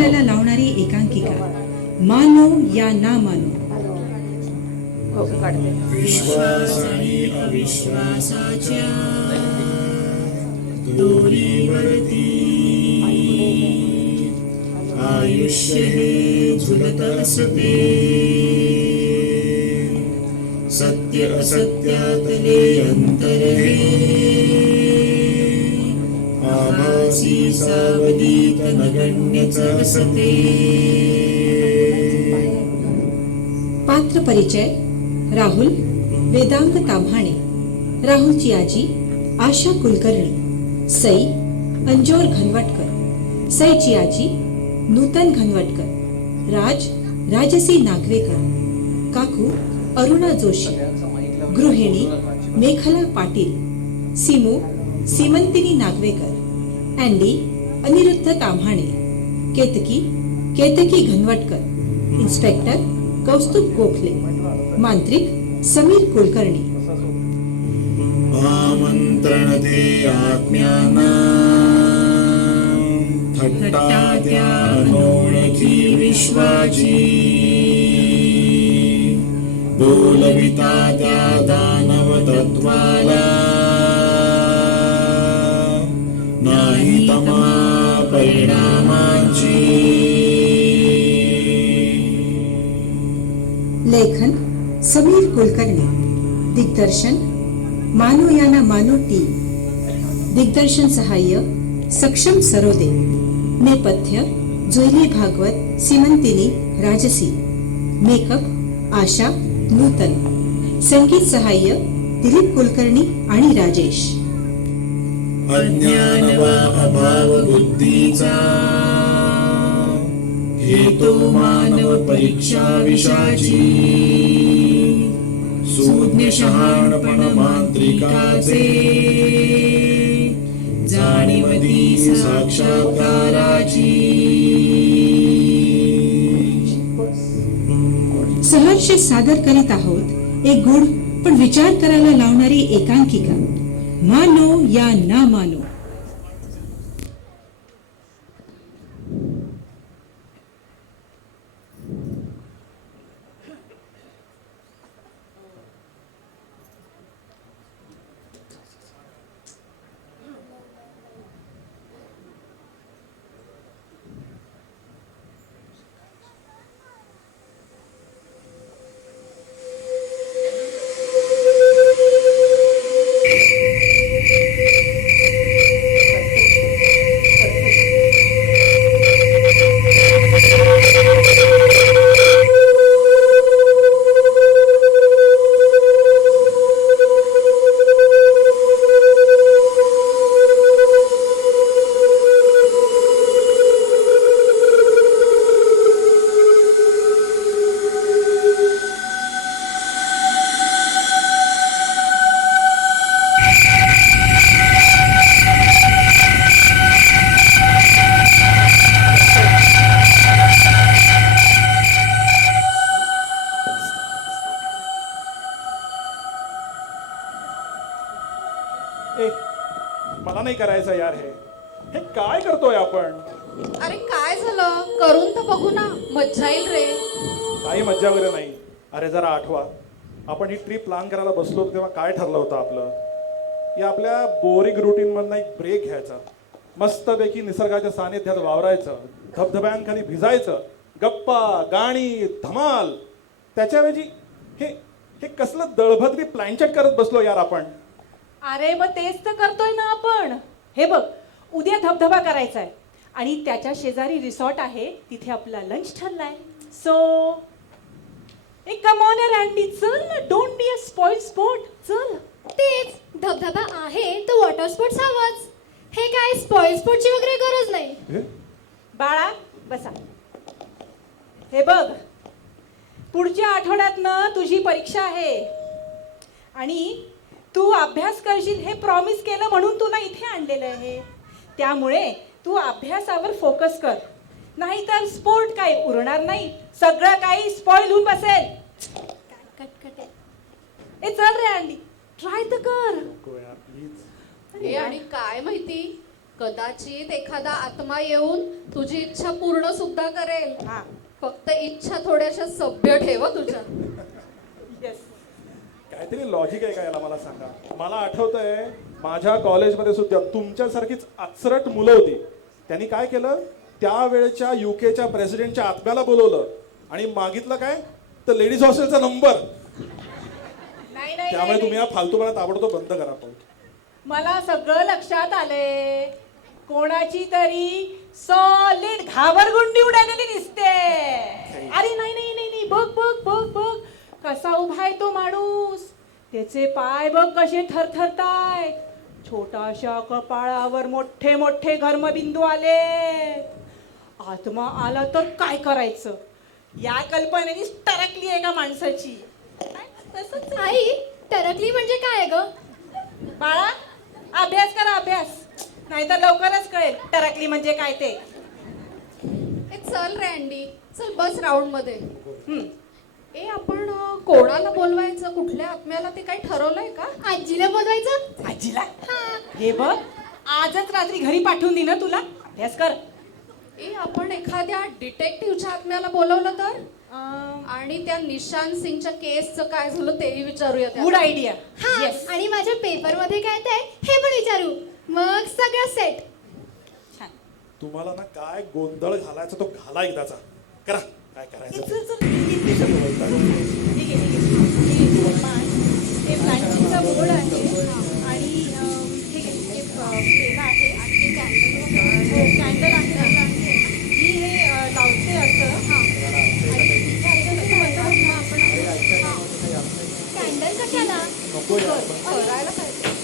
लावणारी एकांकिका मानो या ना मानो. विश्वास आणि अविश्वासाच्या दोरीवरती आयुष्य हे झुलत असते. सत्य असत्यातले अंतर हे आभासी सावलीत नगण्यच असते. पात्र परिचय: राहुल वेदांग ताम्हाणे, राहुलची आजी आशा कुलकर्णी, सई अंजोर घनवटकर, सईची आजी नूतन घनवटकर, राज राजसी नागवेकर, काकू अरुणा जोशी, गृहिणी मेखला पाटील, सिमू सीमंतिनी नागवेकर, अँडी अनिरुद्ध ताम्हाणे, केतकी केतकी घनवटकर, इन्स्पेक्टर कौस्तुभ गोखले, मांत्रिक समीर कुलकर्णी. आमंत्रण दे आत्म्यांना, थट्टा त्या अनोळखी विश्वाची, बोलविता त्या दानव तत्वाला, नाही तमा परिणामांची. लेखन समीर कुलकर्णी, दिग्दर्शन मानो या ना मानो टीम, दिग्दर्शन सहाय्य सक्षम सरोदे, नेपथ्य जुईली भागवत सीमंतिनी राजसी, मेकअप आशा नूतन, संगीत सहाय्य दिलीप कुलकर्णी आणि राजेश. अज्ञान वा अभाव बुद्धीचा हेतू मानव परीक्षा विषाची, सूज्ञ शहाणपण मांत्रिकाचे, जाणीवती साक्षात्काराची. सहर्ष सादर करीत आहोत एक गूढ पण विचार करायला लावणारी एकांकिका मानो या ना मानो. मला नाही करायचं यार. हे काय करतोय आपण? अरे काय झालं, करून तर बघू ना, मज्जा येईल रे. काही मज्जा वगैरे नाही. अरे जरा आठवा, आपण ही ट्रिप प्लॅन करायला बसलो होतो तेव्हा काय ठरलं होतं आपलं? या आपल्या बोरिंग रुटीन मधनं एक ब्रेक घ्यायचा, मस्तपैकी निसर्गाच्या सानिध्यात वावरायचं, धबधब्यांखाली भिजायचं, गप्पा गाणी धमाल. त्याच्याऐवजी हे हे कसलं दळभद्री प्लॅनचेट करत बसलो यार आपण. अरे मग तेच तर करतोय ना आपण. हे बघ, उद्या धबधबा करायचा आहे आणि त्याच्या शेजारी रिसॉर्ट आहे, तिथे आपला लंच ठरलाय. सो एक कम ऑन यार अँडी, चल ना, don't be a spoil spot. चल. तेच, धबधबा आहे तो वॉटर स्पोर्ट्स हवाच. हे काय स्पॉइल स्पोर्टची वगैरे गरज नाही. बाळा बसा. हे बघ, पुढच्या आठवड्यात ना तुझी परीक्षा आहे आणि तू अभ्यास करशील हे प्रॉमिस केलं म्हणून तुला इथे आणलेलं आहे. त्यामुळे तू अभ्यासावर फोकस कर, नाहीतर स्पोर्ट काही उरणार नाही, सगळं काही स्पॉइल होऊन बसेल. कटकट. ए चल रे अँडी, ट्राय तर कर. प्लीज. हे आणि काय माहिती, कदाचित एखादा आत्मा येऊन तुझी इच्छा पूर्ण सुद्धा करेल. हा फक्त इच्छा थोड्याशा सभ्य ठेव तुझ्या. येस. काहीतरी लॉजिक आहे का याला मला सांगा. मला आठवतंय माझ्या कॉलेजमध्ये सुद्धा तुमच्यासारखीच अचरट मुलं होती. त्यांनी काय केलं, त्यावेळेच्या युकेच्या प्रेसिडेंटच्या आत्म्याला बोलवलं आणि मागितलं काय, तर लेडीज हॉस्टेलचा नंबर. नाही नाही त्यामुळे नाही, तुम्ही हा फालतूपणा ताबडतोब बंद करा. पाहू मला सगळं लक्षात आले. कोणाची तरी सॉलिड घाबरगुंडी उडालेली दिसते. अरे नाही नाही नाही नाही, बघ बघ बघ बघ कसा उभा आहे तो माणूस. त्याचे पाय बघ कसे थरथरताय. छोटाशा कपाळावर मोठे मोठे घर्मबिंदू आले. आत्मा आला तर काय करायचं या कल्पनेने टरकली आहे का माणसाची. तसंच आहे. आई टरकली म्हणजे काय ग? बाळा अभ्यास करा अभ्यास, नाहीतर लवकरच कळेल टरकली म्हणजे काय ते. ए, चल रँडी, चल बस राऊंड मध्ये. हम्म. ए आपण कोणाला बोलवायचं, कुठल्या आत्म्याला ते काही ठरवलंय का? आजीला बोलवायचं? आजीला हे बघ, आजच रात्री घरी पाठवून दे ना तुला. अभ्यास कर. ए आपण एखाद्या डिटेक्टिव्हच्या आत्म्याला बोलवलं तर, गुड आणि त्या निशांत सिंगच्या केसचं काय झालं तेही विचारूया त्याला. आयडिया. हा येस. आणि माझ्या पेपर मध्ये काय ते हे पण विचारू. मग सगळं सेट. तुम्हाला ना काय गोंधळ घालायचा तो घाला एकदाचा. करा काय करायचं ते. ते प्लांटिंगचा बोर्ड आहे आणि ठीक आहे, ते पेन आहे आणि कॅन्डल आहे. मी हे लावते असं. कॅन्डल कशाला? करायला पाहिजे.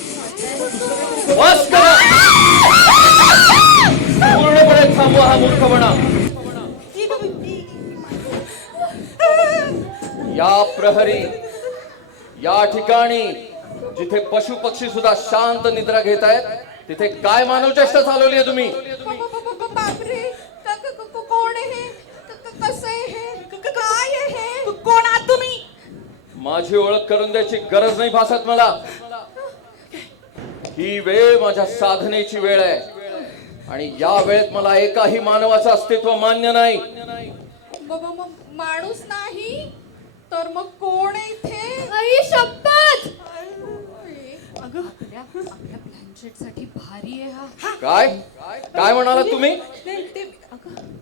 बस करा. पूर्णपणे थांबवा हा मूर्खपणा. या प्रहरी, या ठिकाणी जिथे पशु पक्षी सुद्धा शांत निद्रा घेत आहेत, तिथे काय मानवचेष्टा चालवली आहे तुम्ही? बापरे, कोण आहे हे? कसं आहे हे? काय आहे हे? कोण आहात तुम्ही? माझी ओळख करून द्यायची गरज नाही भासत मला. ही वेळ माझ्या साधनेची वेळ आहे आणि या वेळेत मला एकाही मानवाचं अस्तित्व मान्य नाही. माणूस नाही तर मग कोण आहे इथे? आई शपथ. आपल्या ब्लँकेट साठी भारी आहे हा. काय काय म्हणाला तुम्ही? ते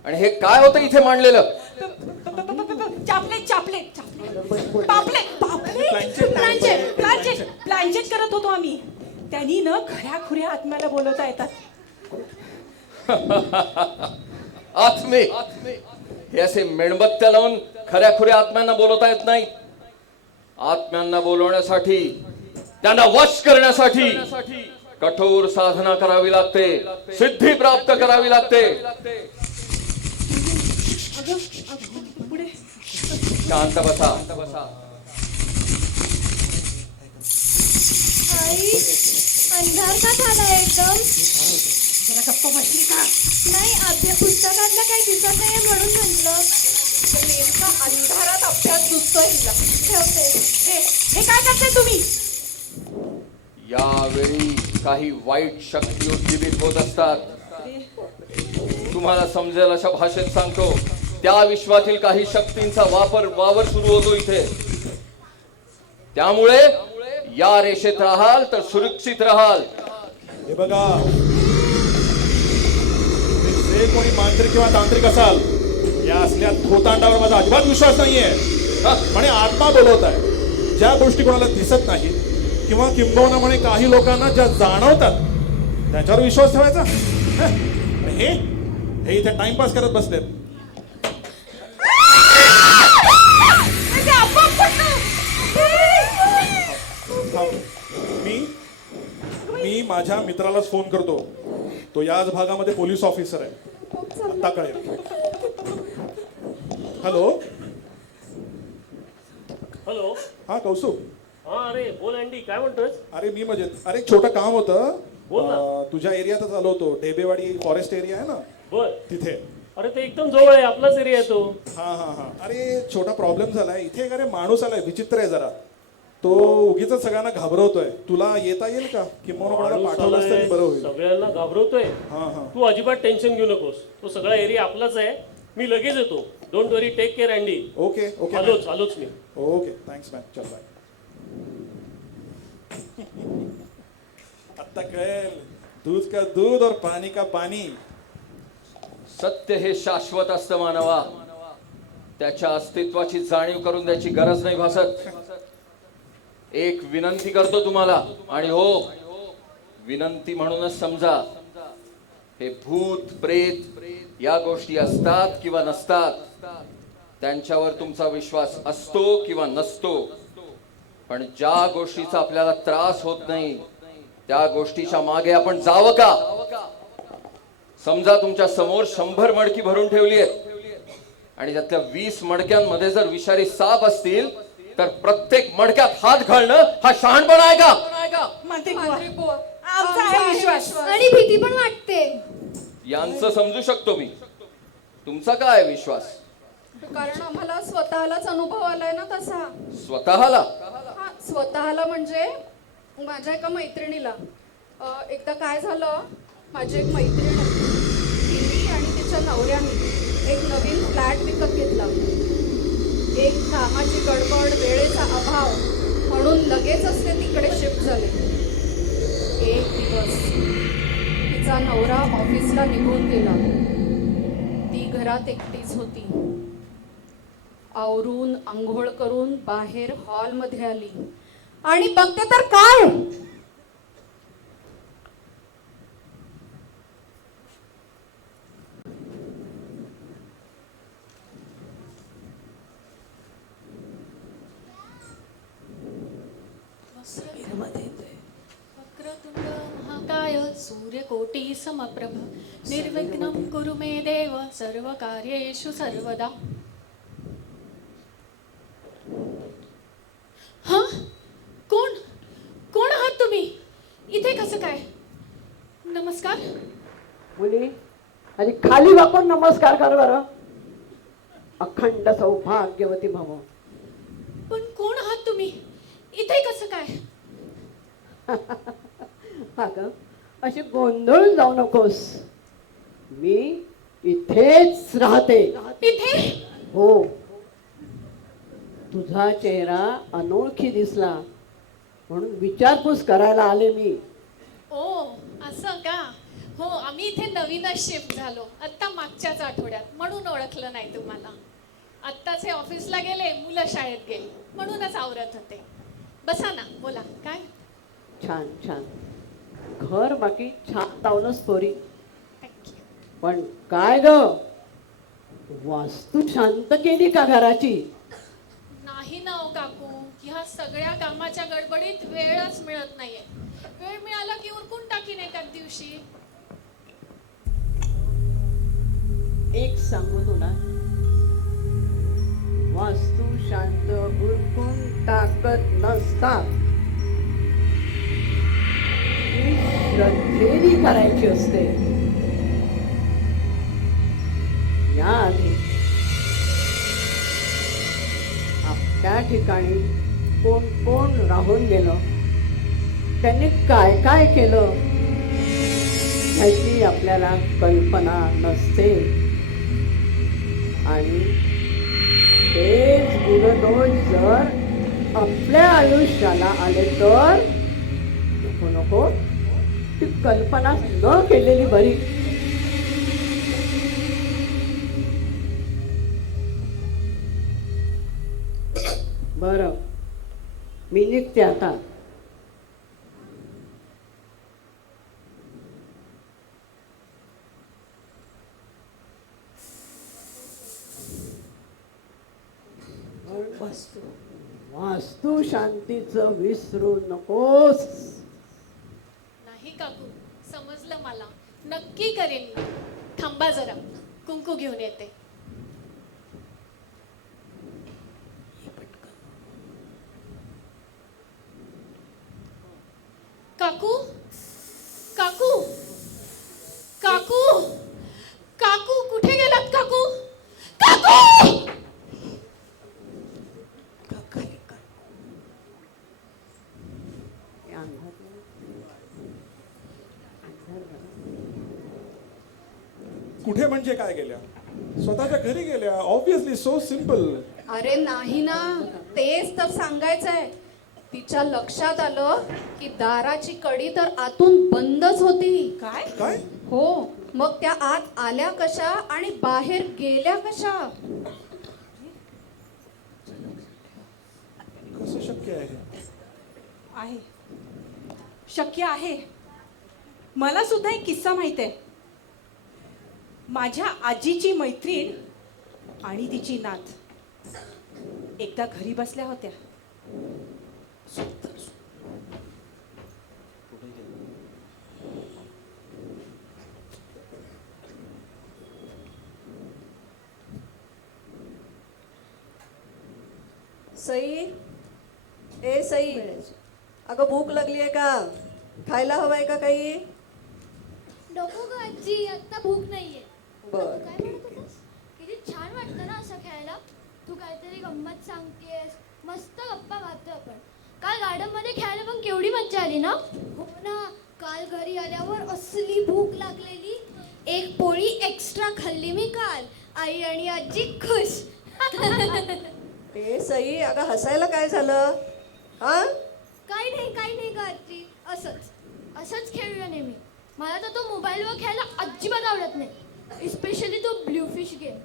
आणि हे काय होतं इथे मांडलेलं? चापलेट चापलेट चापलेट पापलेट पापलेट प्लांचेट करत होतो आम्ही. त्यांनी न खऱ्या खुऱ्या आत्म्याला बोलवता येतात. आत्मे हे असे मेणबत्त्या लावून खऱ्या खुऱ्या आत्म्यांना बोलवता येत नाही. आत्म्यांना बोलवण्यासाठी, त्यांना वश करण्यासाठी कठोर साधना करावी लागते, सिद्धी प्राप्त करावी लागते. पुढे शांत बसा. आई अंधार का झाला एकदम? जरा गप्प बसली का? नाही अभ्यास पुस्तकातलं काही दिसत नाहीये म्हणून म्हटलं. नेमका अंधारात अभ्यास दिसतोय हिला. ठेवते. हे काय करताय तुम्ही? यावेळी काही वाईट शक्ती उद्दीपित होत असतात. तुम्हाला समजेल अशा भाषेत सांगतो, त्या विश्वातील काही शक्तींचा वावर सुरू होतो इथे. त्यामुळे या रेषेत राहाल तर सुरक्षित राहाल. हे बघा, तुम्ही जे कोणी मांत्रिक किंवा तांत्रिक असाल, या असल्या थोतांडावर माझा अजिबात विश्वास नाहीये. म्हणे आत्मा बोलवत आहे ज्या गोष्टी कोणाला दिसत नाही किंवा किंबहुना म्हणे काही लोकांना ज्या जाणवतात त्याच्यावर विश्वास ठेवायचा. हे हे इथे टाइमपास करत बसले. मी माझ्या मित्रालाच फोन करतो. तो याच भागामध्ये पोलीस ऑफिसर आहे. आता कळेल. हॅलो. हॅलो. हा कौसुक. हा अरे बोल अँडी, काय म्हणतोस? अरे मी मजेत. अरे एक छोटं काम होतं. बोल ना. तुझ्या एरियातच आलो होतो. ढेबेवाडी फॉरेस्ट एरिया आहे ना बर. तिथे. अरे ते एकदम जवळ आहे, आपलाच एरिया आहे तो. हा हा हा. अरे छोटा प्रॉब्लेम झालाय इथे. अरे माणूस आलाय, विचित्र आहे जरा. तो उगीच सगळ्यांना घाबरवतोय. तुला येता येईल का? किंवा कोणाला माणूस पाठवलंस तरी आलाय, बरं होईल. सगळ्यांना घाबरवतोय. हा हा. तू अजिबात टेन्शन घेऊ नकोस. तो सगळा एरिया आपलाच आहे. मी लगेच येतो. Don't worry, take care Andy. Okay okay आलोच मी. Okay thanks ma'am. चल बाय. आता कळेल दूध का दूध और पानी का पानी. सत्य हे शाश्वत असतं मानवा. त्याच्या अस्तित्वाची जाणीव करून द्यायची गरज नाही भासत. एक विनंती करतो तुम्हाला, आणि हो, विनंती म्हणूनच समजा. हे भूत प्रेत या गोष्टी असतात किंवा नसतात, त्यांच्यावर तुमचा विश्वास असतो किंवा नसतो, पण ज्या गोष्टीचा आपल्याला त्रास होत नाही त्या गोष्टीच्या मागे आपण जावं का? समजा तुमच्या समोर 100 मडकी भरून ठेवली आहेत आणि त्यातल्या 20 मडक्यांमध्ये जर विषारी साप असतील तर प्रत्येक मडक्यात हात घालणं हा शहाणपणा आहे का? मांत्रिक मांत्रिक बुवा, आमचा आहे विश्वास. आणि भीती पण वाटते. यांचं समजू शकतो मी, तुमचा काय विश्वास? कारण आम्हाला स्वतःलाच अनुभव आलाय ना तसा. स्वतःला? हा, स्वतःला म्हणजे माझ्या एका मैत्रिणीला एकदा काय झालं, माझी एक मैत्रीण होती, तिने आणि तिच्या नवऱ्याने एक नवीन फ्लॅट विकत घेतला. एक कामाची गडबड, वेळेचा अभाव म्हणून लगेचच ते तिकडे शिफ्ट झाले. एक दिवस तिचा नवरा ऑफिसला निघून गेला. ती घरात एकटीच होती. आवरून आंघोळ करून बाहेर हॉलमध्ये आली आणि बघते तर काय, वक्रतुंड महाकाय सूर्यकोटी समप्रभ निर्विघ्नं कुरु मे देव सर्वकार्येषु सर्वदा. हा, कोण कोण आहात तुम्ही? इथे कसं काय? नमस्कार. मुली आणि खाली वाकून नमस्कार कर बरं. अखंड सौभाग्यवती भव. पण कोण आहात तुम्ही? इथे कसं काय? अगं अशी गोंधळून जाऊ नकोस. मी इथेच राहते. इथे? हो. तुझा चेहरा अनोळखी दिसला म्हणून विचारपूस करायला आले मी. ओ, असं का? हो, आम्ही इथे नवीनच शिफ्ट झालो आत्ता मागच्याच आठवड्यात, म्हणून ओळखलं नाही तुम्हाला. आत्ताच हे ऑफिसला गेले, मुलं शाळेत गेली, म्हणूनच आवरत होते. बसा ना, बोला. काय? छान छान घर बाकी छान तावलंच पोरी. थँक्यू. पण काय ग, वास्तू शांत केली का घराची? नाही ना ओ काकू, ह्या सगळ्या कामाच्या गडबडीत वेळच मिळत नाहीये. वेळ मिळाला की उरकून टाकीन एकाच दिवशी. एक सांगू तुला, वास्तू शांत उरकून टाकत नसतात. ती श्रद्धेने करायची असते. याआधी आपल्या ठिकाणी कोण कोण राहून गेलं, त्यांनी काय काय केलं ह्याची आपल्याला कल्पना नसते. आणि तेच गुणदोष जर आपल्या आयुष्याला आले तर नको नको, ती कल्पना न केलेली बरी. बरं, मी निघते आता. वास्तू शांतीचं विसरू नकोस. नाही काकू, समजलं मला. नक्की करेन मी. थांबा जरा, कुंकू घेऊन येते. काकू, काकू, काकू, काकू, कुठे गेलात काकू? काकू! कुठे म्हणजे काय गेल्या? स्वतःच्या घरी गेल्या. Obviously, so simple. अरे नाही ना, तेच तर सांगायचंय. तिच्या लक्षात आलं की दाराची कडी तर आतून बंदच होती. काय? काय? हो, मग त्या आत आल्या कशा आणि बाहेर गेल्या कशा? कसं शक्य आहे? आहे, शक्य आहे. मला सुद्धा एक किस्सा माहित आहे. माझ्या आजीची मैत्रीण आणि तिची नात एकदा घरी बसल्या होत्या. सई, ए सई, अगं भूक लागली आहे का? खायला हवंय का काही? नको ग आजी, आता भूक नाहीये. बरं, काय म्हणत होतास? किती छान वाटतं ना असं खेळायला. तू काहीतरी गंमत सांगतेस, मस्त गप्पा मारतोय आपण. काल गार्डन मध्ये खेळायला पण केवढी मज्जा आली ना. हो ना, काल घरी आल्यावर असली भूक लागलेली. एक पोळी एक्स्ट्रा खाल्ली मी काल. आई आणि आजी खुश. ए सई, अगं हसायला काय झालं? हा, काही नाही ग आजी, असंच खेळूया नेहमी. मला तर तो मोबाईलवर खेळायला अजिबात आवडत नाही, स्पेशली तो ब्लू फिश गेम.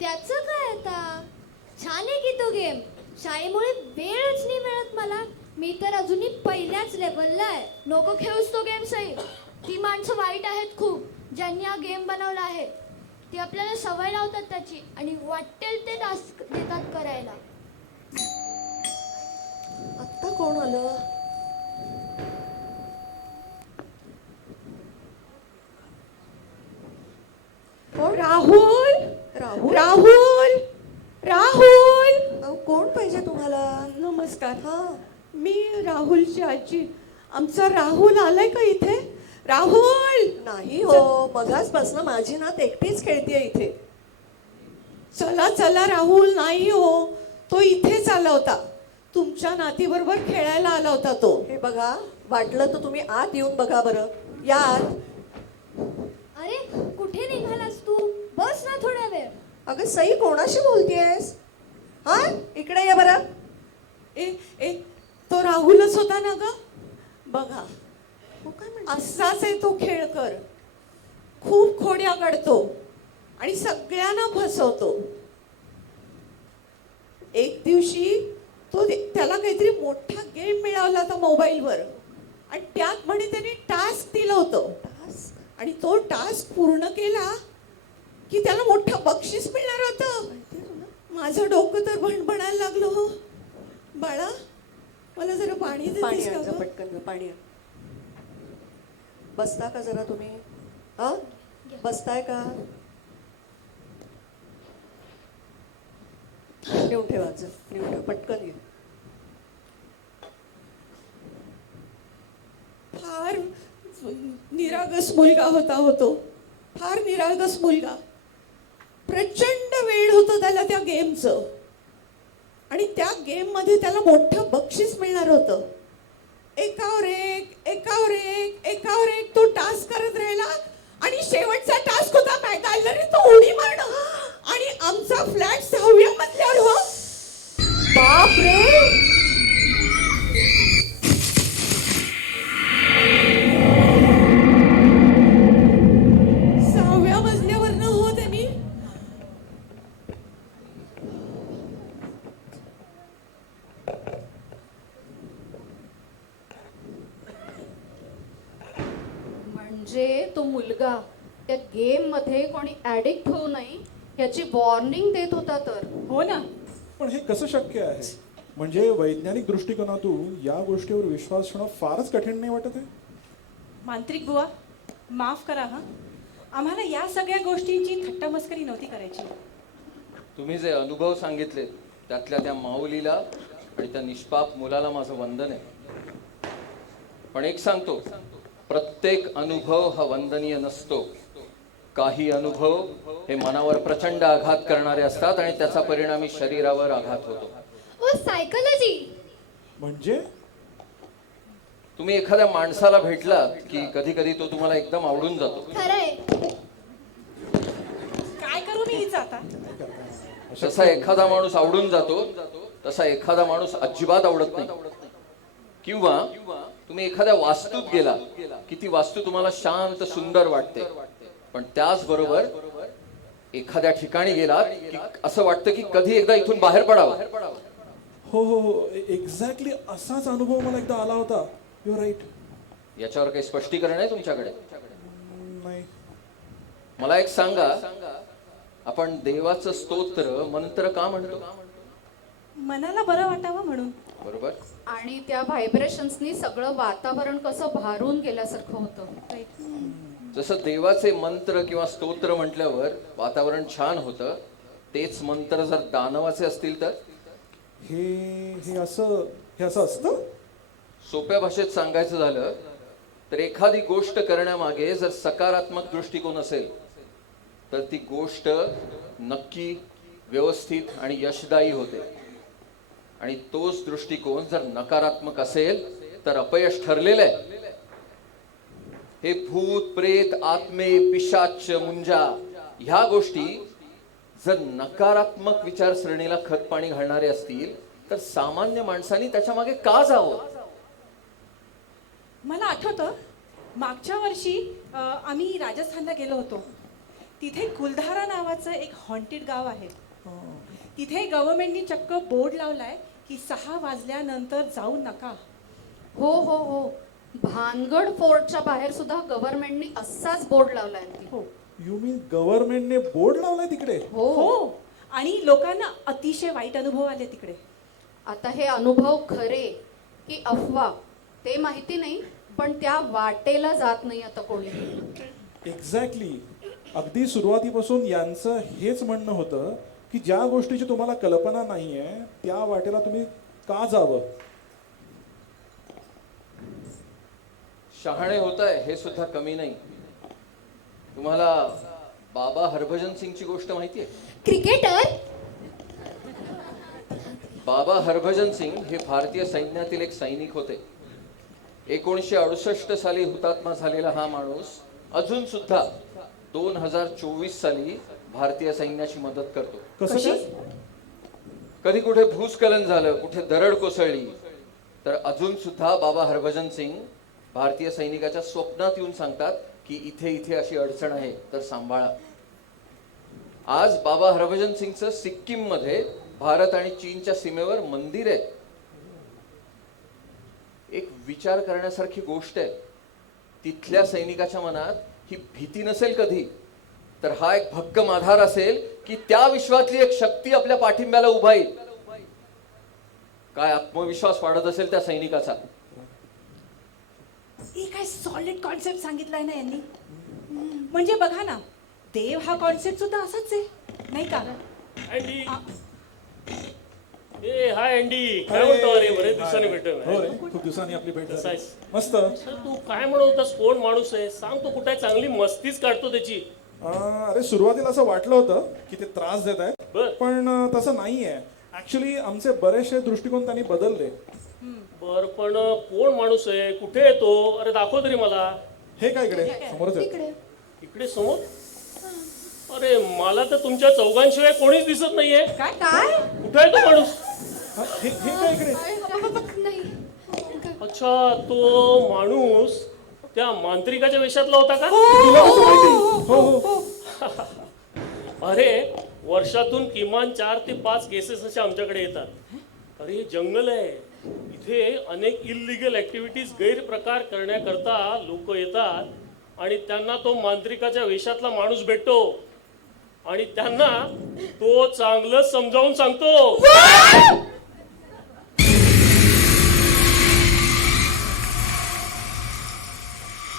त्याचं काय आता, छान आहे की तो गेम. शाळेमुळे वेळच नाही मिळत मला. मी तर अजूनही पहिल्याच लेवलला आहे. नको खेळूस तो गेम सई. ती माणसं वाईट आहेत खूप, ज्यांनी हा गेम बनवला आहे. ती आपल्याला सवय लावतात त्याची आणि वाटेल ते टास्क देतात करायला. आत्ता कोण आलं? कोण? राहुल, राहुल? राहुल, राहुल. अहो, कोण पाहिजे तुम्हाला? नमस्कार. हा, मी राहुलची आजी. आमचा राहुल आलाय का इथे? राहुल, नाही हो, मगाचपासून माझी नात एकटीच खेळतीये इथे. चला चला राहुल. नाही हो, तो इथेच आला होता. तुमच्या नातीबरोबर खेळायला आला होता तो. हे बघा, वाटलं तर तुम्ही आत येऊन बघा बरं. या आत. अरे कुठे निघालास तू? बस ना थोडा वेळ. अगं सई, कोणाशी बोलतेयस? हा, इकडे ये बरं. ए, तो राहुलच होता ना ग. बघा, हो, काय म्हणते? असाच आहे तो खेळकर. खूप खोड्या काढतो आणि सगळ्यांना फसवतो. एक दिवशी त्याला काहीतरी मोठा गेम मिळाला होता मोबाईलवर आणि त्यात म्हणे त्याने टास्क दिलं होतं. आणि तो टास्क पूर्ण केला की त्याला मोठं बक्षीस मिळणार होतं. माझं डोकं तर भणभणायला लागलं हो. बाळा, मला जरा पाणी पाणी देतेस का आण, गं? पटकन गं, पाणी आण. बसता का जरा तुम्ही? हा, बसताय का? नेऊन ठेवा, नेऊन ठेवा, पटकन ये. फार निरागस मुलगा होता तो. फार निरागस मुलगा. प्रचंड वेळ होतं त्याला त्या गेमचं. आणि त्या गेम मध्ये त्याला मोठं बक्षीस मिळणार होतं. एकावर एक तो टास्क करत राहिला आणि शेवटचा टास्क होता गॅलरी तो उडी मारणं. आणि आमचा फ्लॅट 6व्या मजल्यावर हो. बाप रे, 6व्या मजल्यावरनं हो त्यांनी. म्हणजे तो मुलगा त्या गेम मध्ये कोणी ऍडिक्ट होऊ नये याची वॉर्निंग देत होता तर. हो ना. पण हे कसं शक्य आहे? म्हणजे वैज्ञानिक दृष्टिकोनातून या गोष्टीवर विश्वास ठेवणं फारच कठीण नाही वाटत आहे? मांत्रिक बुवा, माफ करा हा. आम्हाला या सगळ्या गोष्टींची थट्टा मस्करी नव्हती करायची. तुम्ही जे अनुभव सांगितले त्यातल्या त्या माऊलीला आणि त्या निष्पाप मुलाला माझं वंदन आहे. पण एक सांगतो, प्रत्येक अनुभव हा वंदनीय नसतो. काही अनुभव हे मनावर प्रचंड आघात करणारे असतात आणि त्याचा परिणामी शरीरावर आघात होतो. ओ सायकोलॉजी. म्हणजे तुम्ही एखाद्या माणसाला भेटला की कधी कधी तो तुम्हाला एकदम आवडून जातो. खरंय. तुम्ही हिचा आता. जसा एखादा माणूस आवडून जातो तसा एखादा माणूस अजिबात आवडत नाही. किंवा तुम्ही एखाद्या वास्तूत गेला की ती वास्तू तुम्हाला शांत सुंदर वाटते, पण त्याचबरोबर एखाद्या ठिकाणी गेलात की असं वाटतं की कधी एकदा इथून बाहेर पडावं. हो हो हो, एक्झॅक्टली असाच अनुभव मला एकदा आला होता. You right. याच्यावर काही स्पष्टीकरण आहे तुमच्याकडे? नाही. मला एक सांगा, आपण देवाचं स्तोत्र मंत्र का म्हणतो? मनाला बरं वाटावं म्हणून. बरोबर. आणि त्या व्हायब्रेशन्सनी सगळं वातावरण कसं भारून गेल्यासारखं होतं. जसं देवाचे मंत्र किंवा स्तोत्र म्हटल्यावर वातावरण छान होतं, तेच मंत्र जर दानवाचे असतील तर? हे असं असतं. सोप्या भाषेत सांगायचं झालं तर एखादी गोष्ट करण्यामागे जर सकारात्मक दृष्टिकोन असेल तर ती गोष्ट नक्की व्यवस्थित आणि यशदायी होते, आणि तोच दृष्टिकोन जर नकारात्मक असेल तर अपयश ठरलेलं आहे. हे भूत प्रेत आत्मे पिशाच मुंजा ह्या गोष्टी जर नकारात्मक विचारसरणीला खतपाणी घालणारे असतील तर सामान्य माणसांनी त्याच्या मागे का जावं? मला आठवतं मागच्या वर्षी आम्ही राजस्थानला गेलो होतो. तिथे कुलधारा नावाचं एक हॉन्टेड गाव आहे. तिथे गव्हर्नमेंटनी चक्क बोर्ड लावलाय की 6 वाजल्यानंतर जाऊ नका. हो हो हो, भानगड फोर्टच्या बाहेर सुद्धा गव्हर्नमेंटनी असाच बोर्ड लावलाय. हो यू मीन गव्हर्नमेंटने बोर्ड लावलाय तिकडे? हो, आणि लोकांना अतिशय वाईट अनुभव आले तिकडे. आता हे अनुभव खरे की अफवा ते माहिती नाही, पण त्या वाटेला जात नाही आता कोणी. एक्झॅक्टली. अगदी सुरुवातीपासून यांचं हेच म्हणणं होतं की ज्या गोष्टीची तुम्हाला कल्पना नाहीये त्या वाटेला तुम्ही का जावं. शहाणे होत आहे हे सुद्धा कमी नाही. तुम्हाला बाबा हरभजन सिंगची गोष्ट माहितीये? क्रिकेटर. बाबा हरभजन सिंग हे भारतीय सैन्यातील एक सैनिक होते. 1968 साली हुतात्मा झालेला हा माणूस अजून सुद्धा 2024 साली भारतीय सैन्याची मदत करतो. कसं? कधी कुठे भूस्खलन झालं, कुठे दरड कोसळली तर अजून सुद्धा बाबा हरभजन सिंग भारतीय सैनिकाच्या स्वप्नात येऊन सांगतात की इथे इथे अशी अडचण आहे तर सांभाळा. आज बाबा हरभजन सिंगचं सिक्कीम मध्ये भारत आणि चीनच्या सीमेवर मंदिर आहे. एक विचार करण्यासारखी गोष्ट आहे. तिथल्या सैनिकाच्या मनात ही भीती नसेल कधी, तर हा एक भक्कम आधार असेल की त्या विश्वातली एक शक्ती आपल्या पाठिंब्याला उभा येईल. काय आत्मविश्वास वाढत असेल त्या सैनिकाचा. हे काय सॉलिड कॉन्सेप्ट सांगितलाय ना यांनी. म्हणजे बघा ना, देव हा कॉन्सेप्ट सुद्धा असाच आहे नाही का? अँडी, ए हाय अँडी, काय म्हणतो? अरे बरेच दिवसांनी भेटलं. हो रे, खूप दिवसांनी आपली भेट कसं झाली. आहेस? मस्त. सर, तू काय म्हणत होतास? कोण माणूस आहे सांग. तो कुठे चांगली मस्तीच काढतो त्याची. अरे सुरुवातीला असं वाटलं होतं की ते त्रास देत आहेत, बर पण तसं नाहीये. ऍक्च्युली आमचे बरेचसे दृष्टिकोन त्यांनी बदलले. बर, पण कोण माणूस आहे? कुठे येतो? अरे दाखव तरी मला. हे काय इकडे समोरच आहे. इकडे. इकडे समोर? अरे मला तर तुमच्या चौघांशिवाय कोणीच दिसत नाहीये. काय काय कुठे आहे तो माणूस? हे काय इकडे? नाही. अच्छा, तो माणूस त्या मांत्रिकाच्या वेशातला होता का? तुला कसं माहिती? हो हो. अरे वर्षातून किमान 4 ते 5 केसेस अशा आमच्याकडे येतात. अरे हे जंगल आहे. इथे अनेक इलिगल ऍक्टिव्हिटीज गैरप्रकार करण्याकरता लोक येतात आणि त्यांना तो मांत्रिकाच्या वेशातला माणूस भेटतो आणि त्यांना तो चांगलं समजावून सांगतो.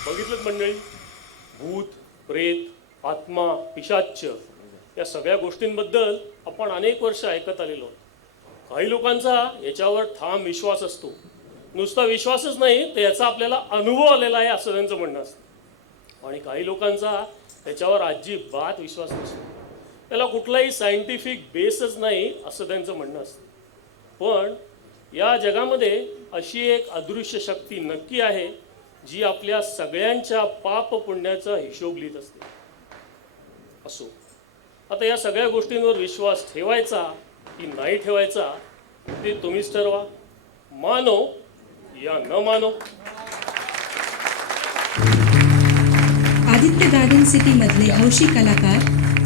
बघितलं मंडळी, भूत प्रेत आत्मा पिशाच्च या सगळ्या गोष्टींबद्दल आपण अनेक वर्ष ऐकत आलेलो. काही लोकांचा याच्यावर ठाम विश्वास असतो. नुसता विश्वासच नाही तर याचा आपल्याला अनुभव आलेला आहे असं त्यांचं म्हणणं असतं. आणि काही लोकांचा त्याच्यावर अजिबात विश्वास नसतो. त्याला कुठलाही सायंटिफिक बेसच नाही असं त्यांचं म्हणणं असतं. पण या जगामध्ये अशी एक अदृश्य शक्ती नक्की आहे जी आपल्या सगळ्यांच्या पाप पुण्याचा हिशोब लिहित असते. असो, आता या सगळ्या गोष्टींवर विश्वास ठेवायचा की नाही ठेवायचा ते तुम्हीच ठरवा. मानो या न मानो. आदित्य गार्डन सिटी मधले हौशी कलाकार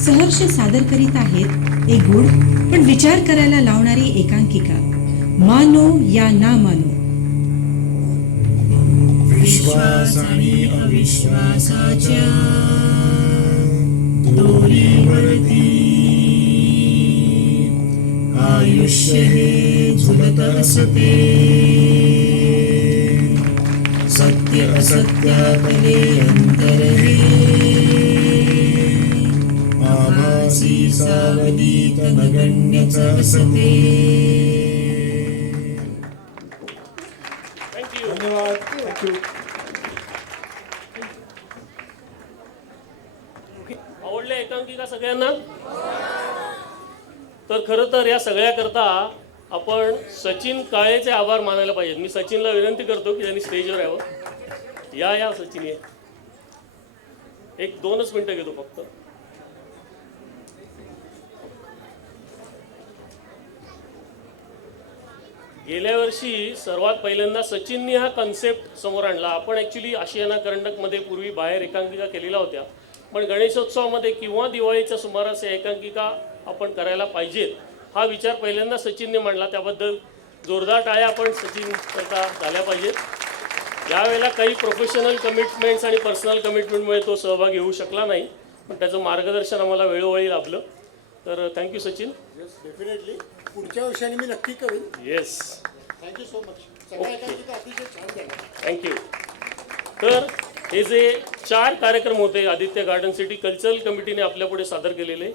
सहर्ष सादर करीत आहेत एक गूढ पण विचार करायला लावणारी एकांकिका, मानो या ना मानो. विश्वास आणि अविश्वासाच्या दोरीवरती आयुष्य हे झुलत असते. सत्य असत्यातले अंतर हे आभासी सावलीत नगण्यच असते. थँक्यू. धन्यवाद. थँक्यू. आवडले एकांकिका सगळ्यांना? तर खरं तर या सगळ्याकरता आपण सचिन काळेचे आभार मानायला पाहिजेत. मी सचिनला विनंती करतो की त्यांनी स्टेजवर यावं. या सचिन ये. एक 2च मिनिटं घेतो फक्त. गेल्या वर्षी सर्वात पहिल्यांदा सचिननी हा कन्सेप्ट समोर आणला. आपण ॲक्च्युली आशियाना करंडकमध्ये पूर्वी बाहेर एकांकिका केलेल्या होत्या, पण गणेशोत्सवामध्ये किंवा दिवाळीच्या सुमारास एकांकिका आपण करायला पाहिजेत हा विचार पहिल्यांदा सचिनने मांडला. त्याबद्दल जोरदार टाळ्या आपण सचिन करता झाल्या पाहिजेत. यावेळेला काही प्रोफेशनल कमिटमेंट्स आणि पर्सनल कमिटमेंटमुळे तो सहभागी होऊ शकला नाही, पण त्याचं मार्गदर्शन आम्हाला वेळोवेळी लाभलं. तर थँक्यू सचिन. येस, डेफिनेटली पुढच्या वर्षाने मी नक्की करेन. Yes, thank you so much. सगळ्या एकांकिका अतिशय छान झाल्या. थँक्यू. तर हे जे 4 कार्यक्रम होते आदित्य गार्डन सिटी कल्चरल कमिटीने आपल्यापुढे सादर केलेले,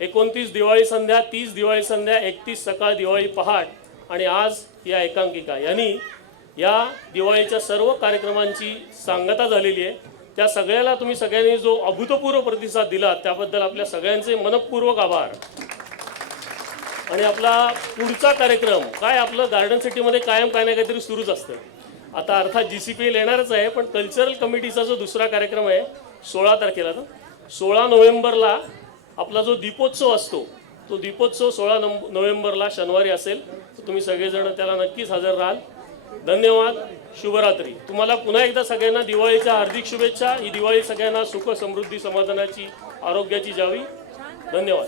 29 दिवाळी संध्या, 30 दिवाळी संध्या, 31 सकाळ, दिवाळी पहाट आणि आज या एकांकिका यांनी या दिवाळीच्या सर्व कार्यक्रमांची सांगता झालेली आहे. त्या सगळ्याला तुम्ही सगळ्यांनी जो अभूतपूर्व प्रतिसाद दिला त्याबद्दल आपल्या सगळ्यांचे मनपूर्वक आभार. आणि आपला पुढचा कार्यक्रम काय, आपलं गार्डन सिटीमध्ये कायम काय ना काहीतरी सुरूच असतं. आता अर्थात GCPL येणारच आहे, पण कल्चरल कमिटीचा जो दुसरा कार्यक्रम आहे 16 तारखेला, तर 16 नोव्हेंबरला आपला जो दीपोत्सव असतो तो दीपोत्सव 16 नोव्हेंबरला शनिवारी असेल. तर तुम्ही सगळेजण त्याला नक्कीच हजर राहाल. धन्यवाद. शुभरात्री. तुम्हाला पुन्हा एकदा सगळ्यांना दिवाळीच्या हार्दिक शुभेच्छा. ही दिवाळी सगळ्यांना सुख, समृद्धी, समाधानाची, आरोग्याची जावी. धन्यवाद.